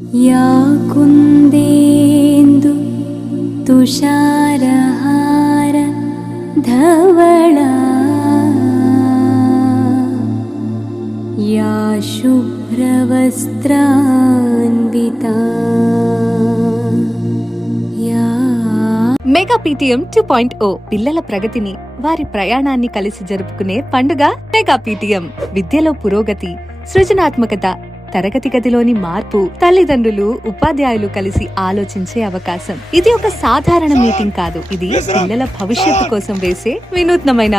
या कुन्देन्दु तुषारहार धवला या शुभ्रवस्त्रान्विता mega PTM 2.0 పిల్లల ప్రగతిని వారి ప్రయాణాన్ని కలిసి జరుపుకునే పండుగ మెగా పీటీఎం. విద్యలో పురోగతి, సృజనాత్మకత, తరగతి గదిలోని మార్పు, తల్లిదండ్రులు ఉపాధ్యాయులు కలిసి ఆలోచించే అవకాశం. ఇది ఒక సాధారణ మీటింగ్ కాదు, ఇది పిల్లల భవిష్యత్తు కోసం వేసే వినూత్నమైన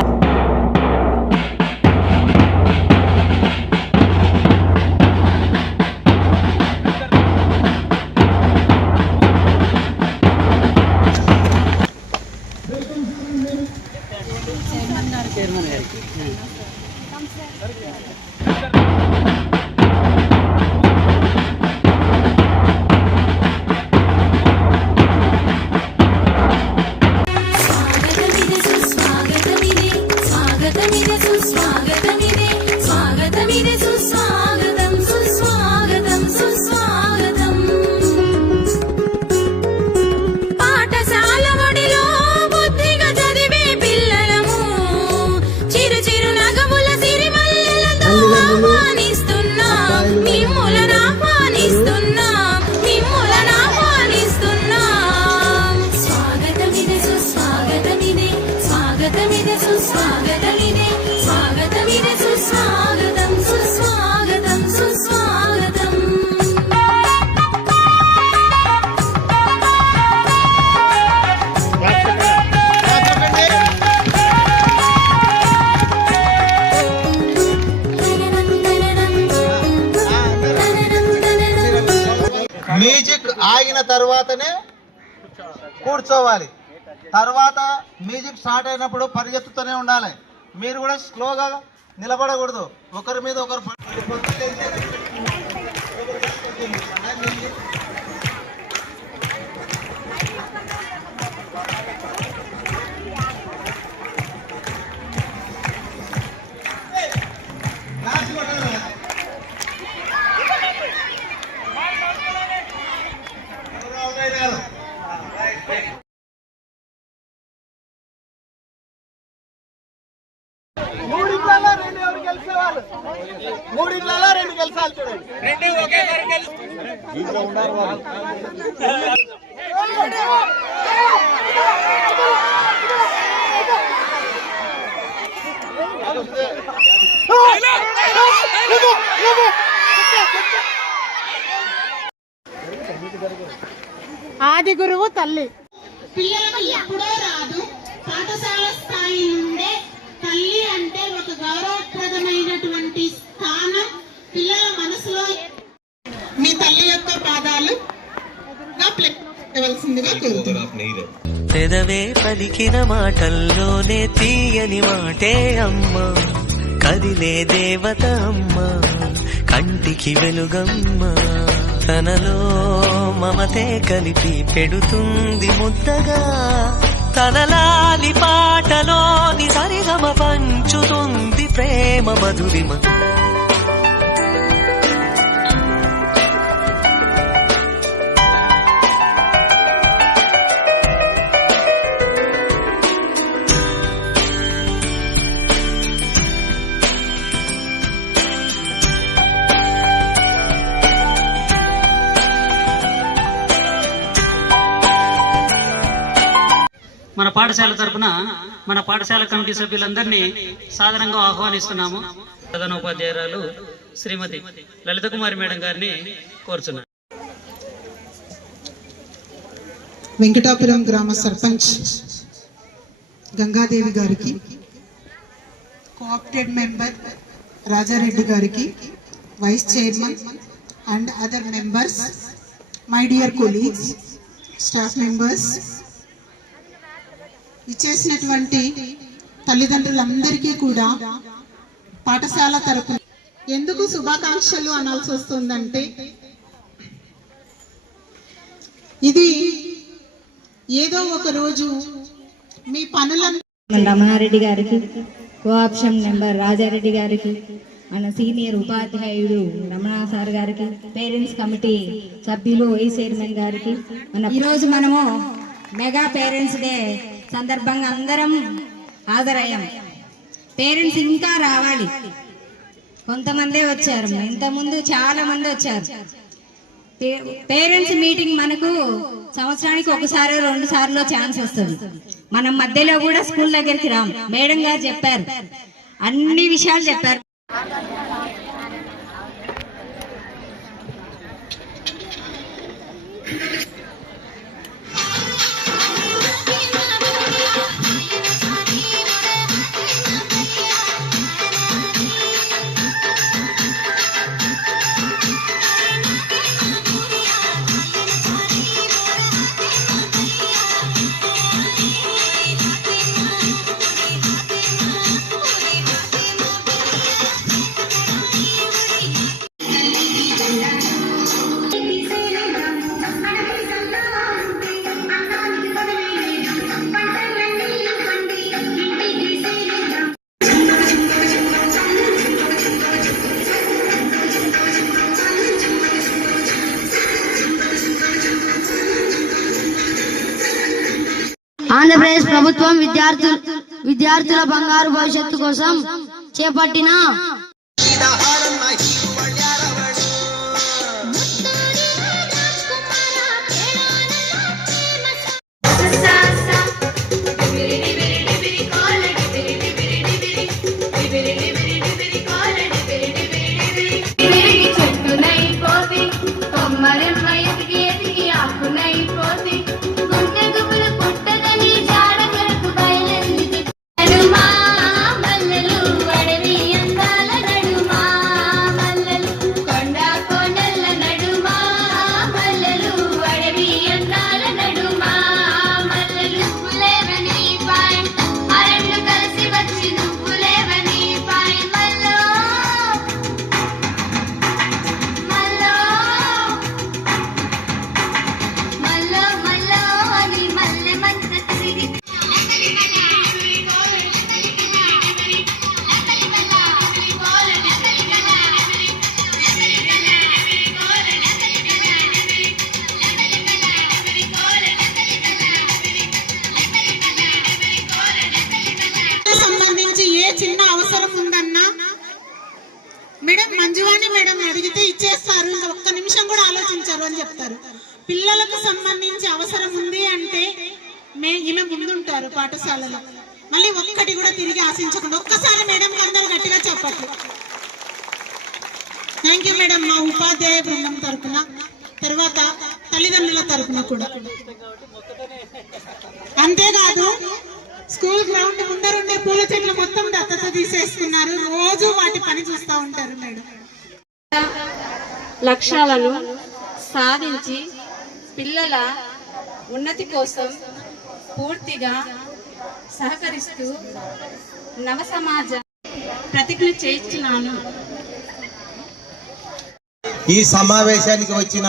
మ్యూజిక్ ఆగిన తర్వాతనే కూర్చోవాలి. తర్వాత మ్యూజిక్ స్టార్ట్ అయినప్పుడు పరిగెత్తుతూనే ఉండాలి. మీరు కూడా స్లోగా నిలబడకూడదు. ఒకరి మీద ఒకరు మూడిట్లలో రెండు గెలిచాలి. చూడండి, రెండు ఒకేసారి ఆది గురువు తల్లి. పిల్లలకు ఎప్పుడో రాదు. పాఠశాల స్థాయి నుండే తల్లి అంటే ఒక గౌరవప్రదమైనటువంటి స్థానం పిల్లల మనసులో. మీ తల్లి యొక్క పాదాలు పెదవే పలికిన మాటల్లోనే తీయని మాటే అమ్మ, కదిలే దేవత అమ్మ, కంటికి వెలుగమ్మ, తనలో మమతే కలిపి పెడుతుంది ముద్దగా, తనలాలి పాటలోని సరిగమ పంచుతుంది ప్రేమ మధురిమ. మన పాఠశాల తరపున మన పాఠశాల కమిటీ సభ్యులందరినీ సాధారణంగా ఆహ్వానిస్తున్నాము. ప్రధానోపాధ్యాయురాలు శ్రీమతి లలిత కుమారి మేడం గారిని కోరుచున్నాను. వెంకటాపురం గ్రామ సర్పంచ్ గంగాదేవి గారికి, కోఆప్టెడ్ మెంబర్ రాజారెడ్డి గారికి, vice chairman and other members, my dear colleagues, staff members, ఇచ్చేసినటువంటి తల్లిదండ్రులందరికీ కూడా పాఠశాల తరపున ఎందుకు శుభాకాంక్షలు అనాల్సి వస్తుందంటే, ఇది ఏదో ఒక రోజు మీ పనులను రమణారెడ్డి గారికి, కోఆప్షన్ మెంబర్ రాజారెడ్డి గారికి, మన సీనియర్ ఉపాధ్యాయుడు రమణ సార్ గారికి, పేరెంట్స్ కమిటీ సభ్యులు వైస్ చైర్మన్ గారికి, ఈరోజు మనము మెగా పేరెంట్స్ డే సందర్భంగా అందరం హాజరయ్యాం. పేరెంట్స్ ఇంకా రావాలి, కొంతమందే వచ్చారు, ఇంతకుముందు చాలా మంది వచ్చారు. పేరెంట్స్ మీటింగ్ మనకు సంవత్సరానికి ఒకసారి 2 సార్లు ఛాన్స్ వస్తుంది. మనం మధ్యలో కూడా స్కూల్ దగ్గరికి రాం. మేడం గారు చెప్పారు, అన్ని విషయాలు చెప్పారు. ఆంధ్రప్రదేశ్ ప్రభుత్వం విద్యార్థుల బంగారు భవిష్యత్తు కోసం చేపట్టిన మంజువాణి మేడం అడిగితే ఇచ్చేస్తారు, ఇంకా ఒక్క నిమిషం కూడా ఆలోచించారు అని చెప్తారు. పిల్లలకు సంబంధించి అవసరం ఉంది అంటే ఈమె ముందుంటారు పాఠశాలలో. మళ్ళీ ఒక్కటి కూడా తిరిగి ఆశించకుండా ఒక్కసారి మేడం అందరూ గట్టిగా చెప్పట్లు. థ్యాంక్ యూ మేడం, మా ఉపాధ్యాయ బృందం తరఫున, తర్వాత తల్లిదండ్రుల తరఫున కూడా. అంతేకాదు స్కూల్ గ్రౌండ్ ముందరుండే పూల చెట్లు మొత్తం దత్తత తీసేస్తున్నారు. రోజు వాటి పని చూస్తూ ఉంటారు మేడం. లక్ష్యాలను సాధించి పిల్లల ఉన్నతి కోసం పూర్తిగా సహకరిస్తూ నవ సమాజ ప్రతిజ్ఞ చేయించున్నాను. ఈ సమావేశానికి వచ్చిన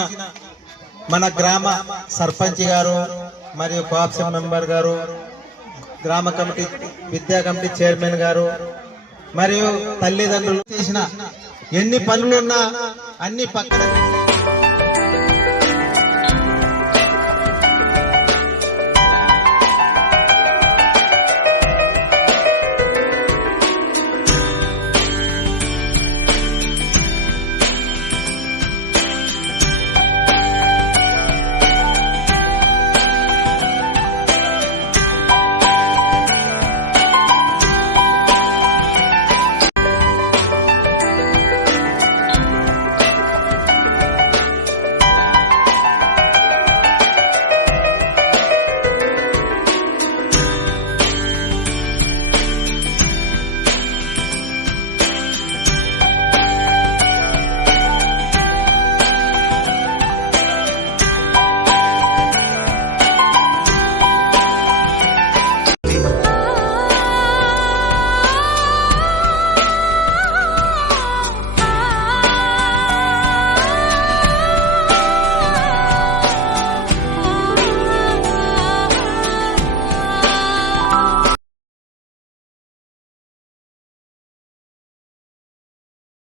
మన గ్రామ సర్పంచ్ గారు మరియు కోఆప్షన్ మెంబర్ గారు, గ్రామ కమిటీ విద్యా కమిటీ చైర్మన్ గారు మరియు తల్లిదండ్రులు చేసిన ఎన్ని పనులున్నా అన్ని పక్కన